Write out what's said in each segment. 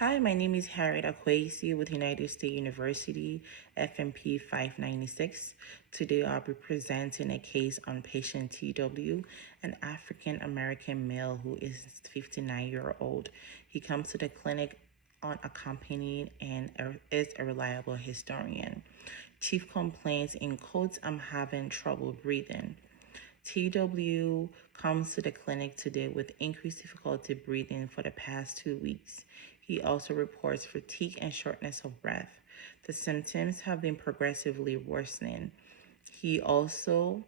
Hi, my name is Harriet Akwesi with United States University FNP 596. Today I'll be presenting a case on patient TW, an African American male who is 59-year-old. He comes to the clinic unaccompanied and is a reliable historian. Chief complaints in quotes, I'm having trouble breathing. TW comes to the clinic today with increased difficulty breathing for the past 2 weeks. He also reports fatigue and shortness of breath. The symptoms have been progressively worsening. He also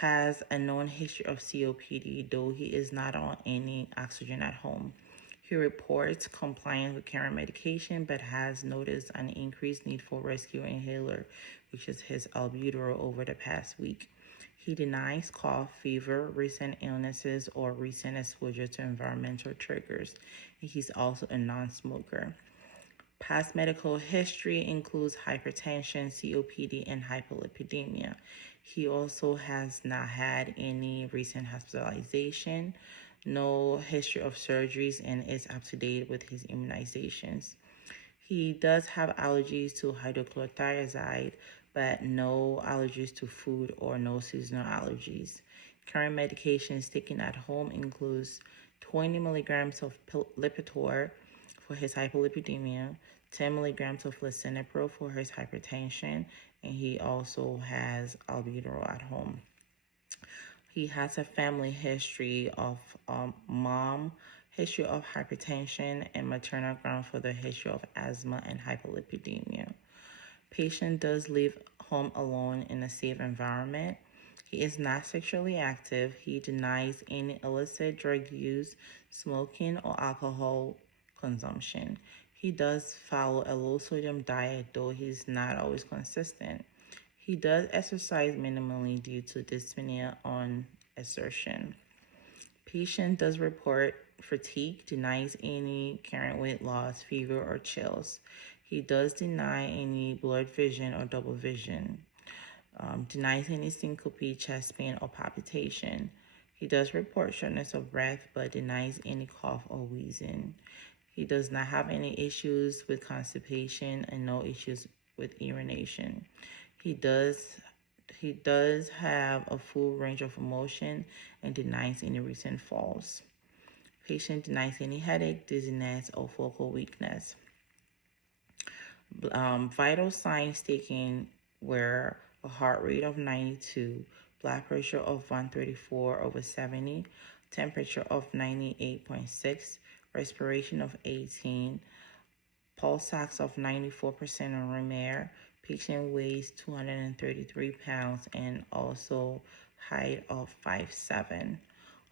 has a known history of COPD, though he is not on any oxygen at home. He reports compliance with current medication, but has noticed an increased need for rescue inhaler, which is his albuterol, over the past week. He denies cough, fever, recent illnesses, or recent exposure to environmental triggers. He's also a non-smoker. Past medical history includes hypertension, COPD, and hyperlipidemia. He also has not had any recent hospitalization, no history of surgeries, and is up to date with his immunizations. He does have allergies to hydrochlorothiazide, but no allergies to food or no seasonal allergies. Current medications taken at home includes 20 milligrams of Lipitor for his hyperlipidemia, 10 milligrams of lisinopril for his hypertension, and he also has albuterol at home. He has a family history of history of hypertension, and maternal grandfather history of asthma and hyperlipidemia. Patient does live home alone in a safe environment. He is not sexually active. He denies any illicit drug use, smoking, or alcohol consumption. He does follow a low sodium diet, though he's not always consistent. He does exercise minimally due to dyspnea on exertion. Patient does report fatigue, denies any current weight loss, fever, or chills. He does deny any blurred vision or double vision. Denies any syncope, chest pain, or palpitation. He does report shortness of breath, but denies any cough or wheezing. He does not have any issues with constipation and no issues with urination. He does have a full range of motion and denies any recent falls. Patient denies any headache, dizziness, or focal weakness. Vital signs taken were a heart rate of 92, blood pressure of 134/70, temperature of 98.6, respiration of 18, pulse ox of 94% on room air. Patient weighs 233 pounds and also height of 5'7".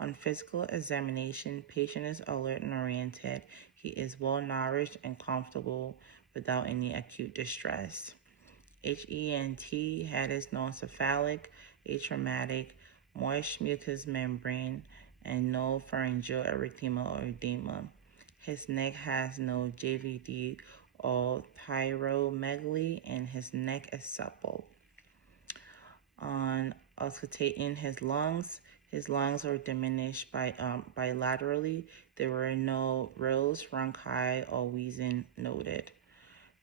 On physical examination, patient is alert and oriented. He is well nourished and comfortable without any acute distress. HENT head is non-cephalic, atraumatic, moist mucous membrane, and no pharyngeal erythema or edema. His neck has no JVD or thyromegaly, and his neck is supple. On auscultating his lungs are diminished bilaterally. There were no rills, bronchi, or wheezing noted.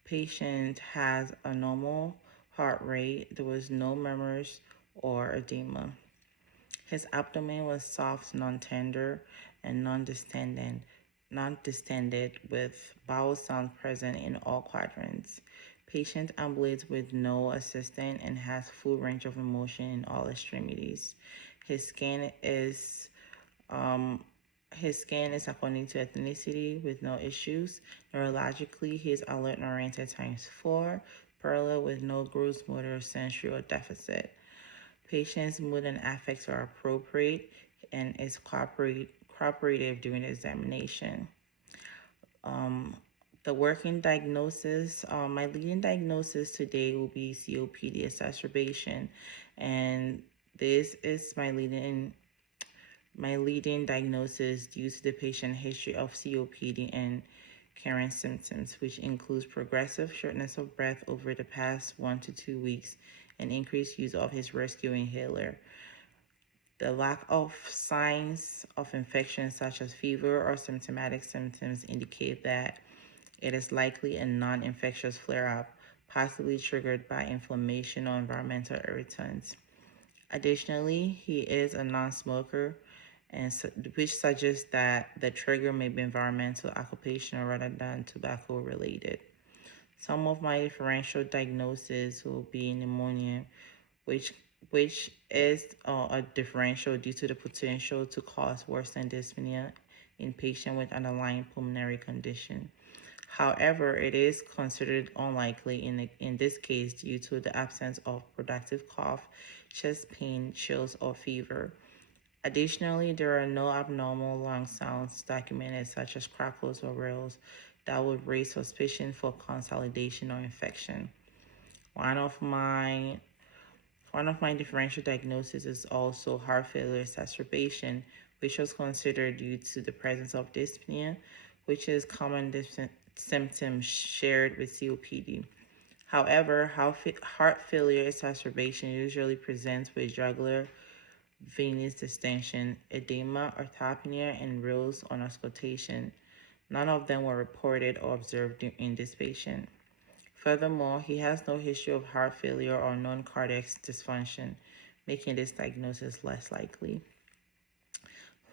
Patient has a normal heart rate. There was no murmurs or edema. His abdomen was soft, non-tender, and non-distended, with bowel sound present in all quadrants. Patient ambulates with no assistant and has full range of motion in all extremities. His skin is according to ethnicity with no issues. Neurologically, he is alert and oriented ×4, parallel with no gross motor, sensory, or deficit. Patient's mood and affects are appropriate and is cooperative during the examination. The working diagnosis, my leading diagnosis today will be COPD exacerbation, and this is my leading diagnosis due to the patient history of COPD and current symptoms, which includes progressive shortness of breath over the past 1 to 2 weeks and increased use of his rescue inhaler. The lack of signs of infection such as fever or symptomatic symptoms indicate that it is likely a non-infectious flare-up, possibly triggered by inflammation or environmental irritants. Additionally, he is a non-smoker, which suggests that the trigger may be environmental, occupational, rather than tobacco-related. Some of my differential diagnoses will be pneumonia, which is a differential due to the potential to cause worsened dyspnea in patients with underlying pulmonary condition. However, it is considered unlikely in this case due to the absence of productive cough, chest pain, chills, or fever. Additionally, there are no abnormal lung sounds documented, such as crackles or wails, that would raise suspicion for consolidation or infection. One of my differential diagnoses is also heart failure exacerbation, which was considered due to the presence of dyspnea, which is common symptoms shared with COPD. However, heart failure exacerbation usually presents with jugular venous distension, edema, orthopnea, and Rales on auscultation. None of them were reported or observed in this patient. Furthermore, he has no history of heart failure or known cardiac dysfunction, making this diagnosis less likely.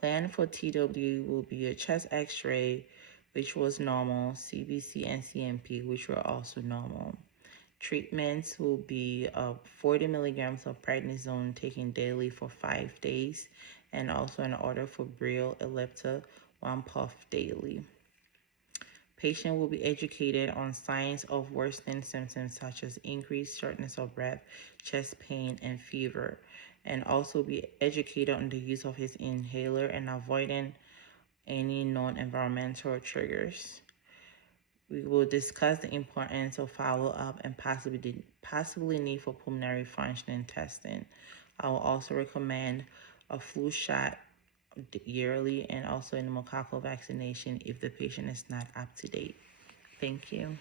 Plan for TW will be a chest x-ray, which was normal, CBC and CMP, which were also normal. Treatments will be 40 milligrams of prednisone taken daily for 5 days, and also an order for Brill Ellipta 1 puff daily. Patient will be educated on signs of worsening symptoms such as increased shortness of breath, chest pain, and fever, and also be educated on the use of his inhaler and avoiding any non-environmental triggers. We will discuss the importance of follow-up and possibly need for pulmonary functioning testing. I will also recommend a flu shot yearly and also pneumococcal vaccination if the patient is not up to date. Thank you.